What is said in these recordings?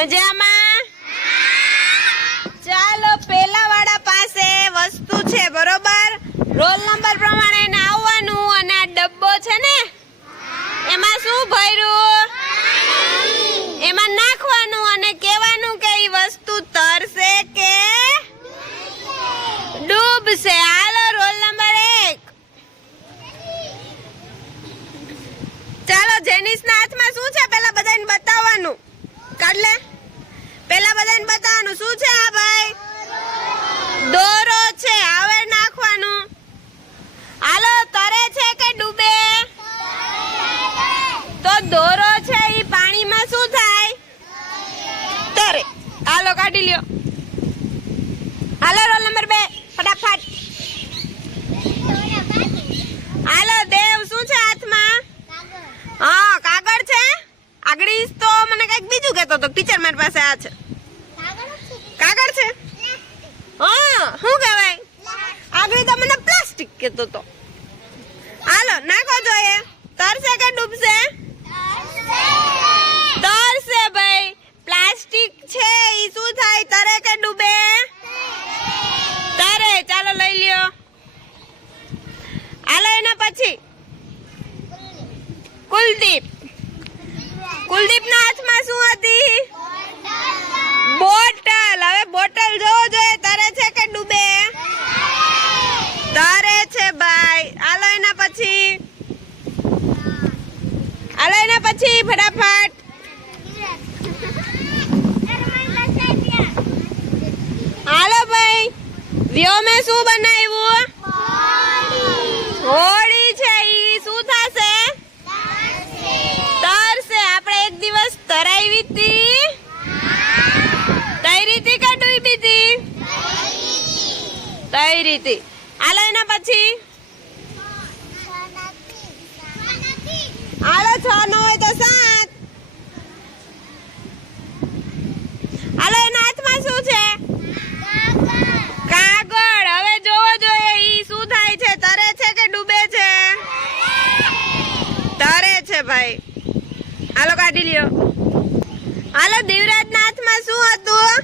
મજામાં? ચાલો પેલા વાળા પાસે વસ્તુ છે બરોબર, રોલ નંબર પ્રમાણે એને આવવાનું અને આ ડબ્બો છે ને એમાં શું ભર્યું, એમાં નાખવાનું અને કહેવાનું કે ઈ વસ્તુ તરશે કે ડૂબશે. હાલો રોલ નંબર 1. ચાલો જેનિસના હાથમાં શું છે પેલા બધાને બતાવવાનું. કાઢ લે, પેલા બધાને બતાવવાનું શું છે. આ ભાઈ દોરો છે, હવે નાખવાનું. હાલો તરે છે કે ડૂબે? તો દોરો છે ઈ પાણીમાં શું થાય? તરે. હાલો કાઢી લ્યો. હાલો રોલ નંબર 2 ફટાફટ. હાલો દેવ શું છે હાથમાં? હા કાગળ છે. આગળ તો મને કઈક બીજું કહેતો તો ટીચર મારી પાસે આ છે. કાગળ છે? હા શું કહેવાય? આગળ તો મને પ્લાસ્ટિક કહેતો તો. હાલો નાખો જોઈએ. તરશે કે ડૂબશે? તરશે ભાઈ. પ્લાસ્ટિક છે ઈ શું થાય, તરે કે ડૂબે? તરે. ચાલો લઈ લ્યો. હાલો એના પછી કુલદીપ. કુલદીપના હાથમાં શું હતી? બોટલ. હવે બોટલ જોવો જોઈએ તરે છે કે ડૂબે? તરે છે ભાઈ. હાલો એના પછી, હાલો એના પછી ફટાફટ. હાલો ભાઈ વ્યોમે શું બનાવ્યું? હોળી છે. ઈ શું થશે? તરશે. આપણે એક દિવસ તરાવી હતી. તૈરી હતી કે ડૂબી હતી? તૈરી હતી. હાલો એના પછી, હાલો 6 ન હોય તો 7. હાલો એના હાથમાં શું છે? કાગળ. હવે જોવો જોઈએ ઈ શું થાય છે, તરે છે કે ડૂબે છે? તરે છે ભાઈ. હાલો કાઢી લ્યો. હાલો દેવરાજના હાથમાં શું હતું?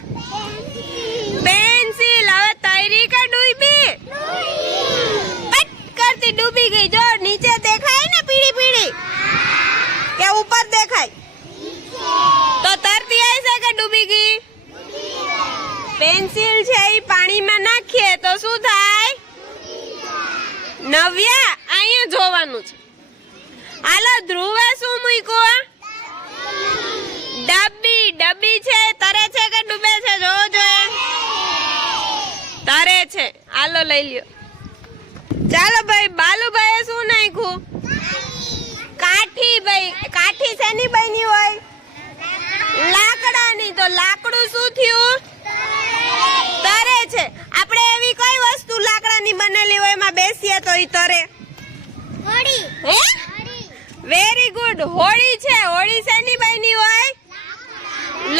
પેન્સિલ. હવે તૈરી કે ડૂબી? પટ કરતી ડૂબી ગઈ. જો નીચે દેખાય ને પીળી પીળી કે ઉપર દેખાય? તો તરતી હશે કે ડૂબી ગઈ? પેન્સિલ છે ઈ પાણીમાં નાખીએ તો શું થાય? નવ્યા અહીંયા જોવાનું છે. હાલો ધ્રુવે શું મૂક્યું? ડબ્બી. ડબ્બી છે, તરે છે કે ડૂબે છે? જોવો જોઈએ. તરે છે. હાલો લઈ લ્યો. ચાલો ભાઈ બાલુભાઈએ શું નાખ્યું? કાઠી. ભાઈ કાઠી શેની બની હોય? લાકડાની. તો લાકડું શું થયું? તરે છે. આપણે એવી કઈ વસ્તુ લાકડાની બનેલી હોય એમાં બેસીએ તો ઈ તરે? હોળી. હે? Very good. હોળી છે. હોળી શેની બની હોય?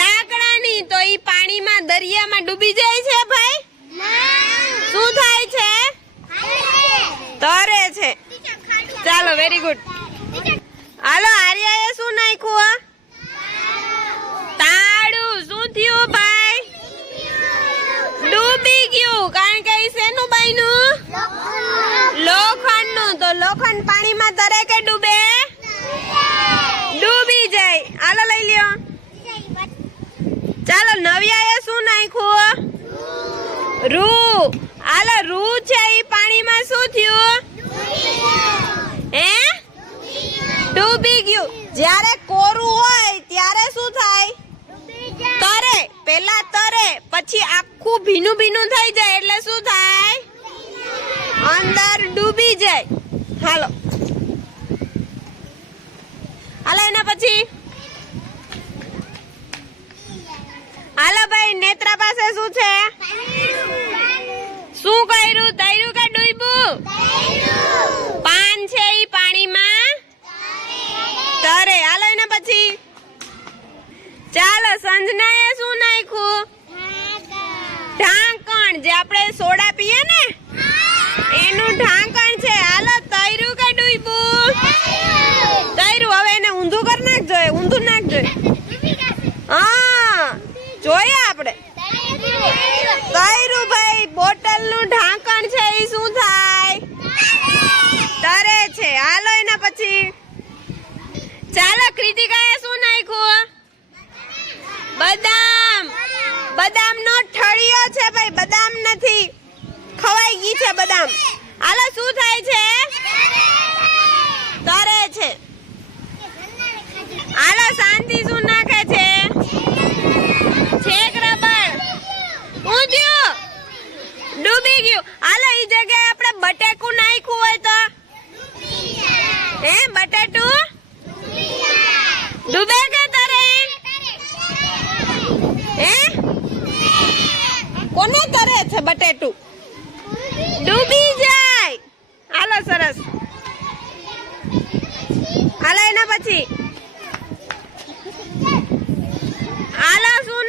લાકડાની. તો ઈ પાણીમાં દરિયામાં ડૂબી જાય છે ભાઈ? શું થાય છે? તરે છે. ચાલો વેરી ગુડ. હાલો આર્યાએ શું નાખ્યું? તાળું. શું થયું ભાઈ? ડૂબી ગયું. કારણ કે ઈ શેનું બન્યું? લોખંડનું. તો લોખંડ પાણીમાં તરે કે ડૂબે? ડૂબી જાય. હાલો લઈ લ્યો. ચાલો નવ્યાએ શું નાખ્યું? રૂ. હાલો રૂ છે ઈ પાણીમાં શું થયું? હે? ડૂબી ગયું. જ્યારે કોરું હોય ત્યારે શું થાય? તરે. પેલા તરે, પછી આખું ભીનું ભીનું થઈ જાય એટલે શું થાય? અંદર ડૂબી જાય. હાલો હાલો એના પછી, હાલો ભાઈ નેત્રા પાસે શું છે? શું કર્યું? તૈરું કે ડૂબ્યું? પાન છે ઈ પાણીમાં તરે. હાલો એના પછી, ચાલો સંજનાએ શું નાખ્યું? ઢાંકણ. જે આપણે સોડા પીએ ને એનું ઢાંકણ છે. હાલો તૈરું કે ડૂબ્યું? તૈરું. હવે એને ઊંધું કરી નાખજો. ઊંધું નાખજો. હા બદામ બદામ નો ઠળિયો છે ભાઈ, બદામ નથી, ખવાઈ ગઈ છે બદામ. હાલો શું થાય છે? તરે છે. હાલો શાંતિ શું નાખે છે? છેક રબર. હું થયું? ડૂબી ગયું. હાલો ઈ જગ્યાએ આપણે બટેકું નાખ્યું હોય તો હે બટેટું ડૂબે કે તરે? હે કોને તરે છે બટેટું? ડૂબી જાય. હાલો સરસ. હાલો એના પછી હાલો શું